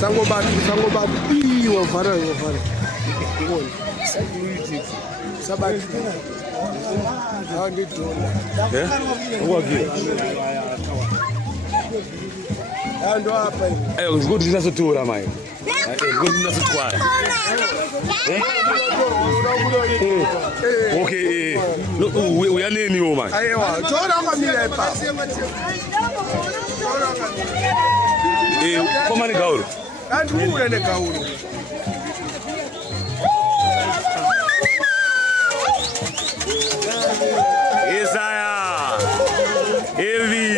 Sangobati. Iwa vara. Sabati. How did you? Yeah? What again? And what happened? It's good to see you, Ramai. It's good to see you. Okay. Look, we are near you, man. Come on, go. And who are the cow? Isaiah. Heavy.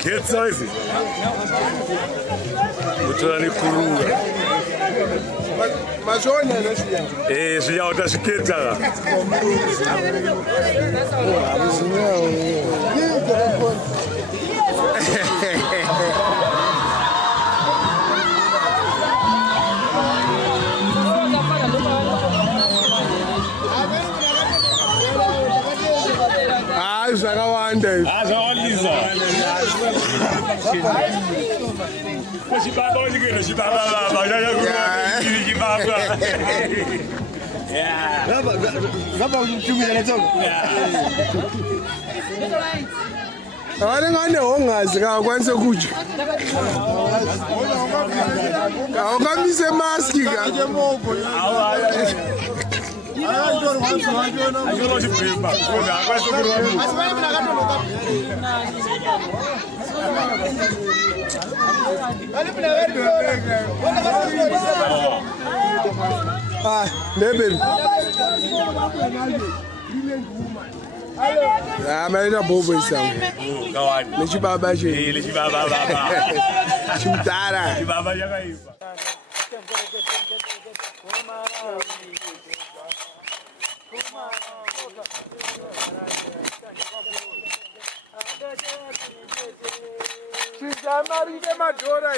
Get size. Utani kurunga. Mazone Chihota shiketa. Zakawanda. Abanye ongazi kakwanise kuja. Awukamise mask ka. Amarina bobo isam. Lechi baba je. Lechi baba. Chutara. Baba yakaipa. Marine Madora.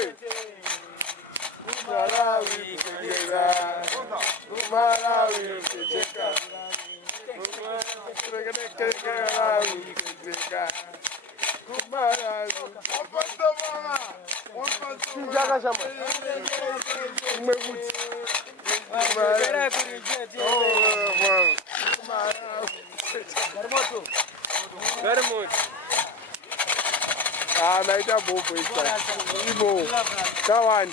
Naita bobo isa. Ibo. Kawan.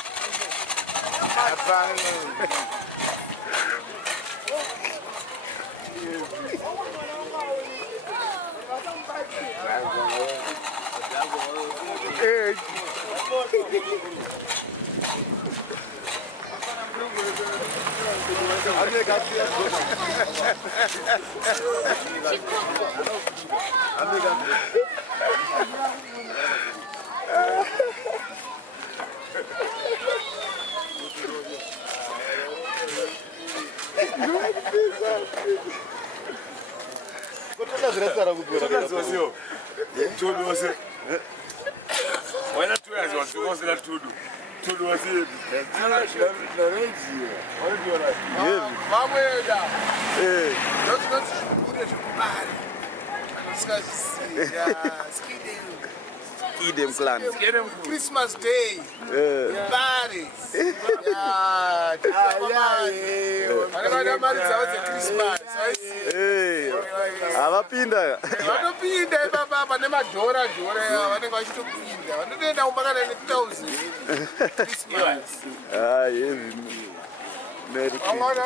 Them clan. Christmas Day. Mbare. Avapinda. Vanopinda ipapa pane madhora vanenge vachitopinda. Vanotoenda kumbakana ne1000 Christmas. Yes. Merry Christmas.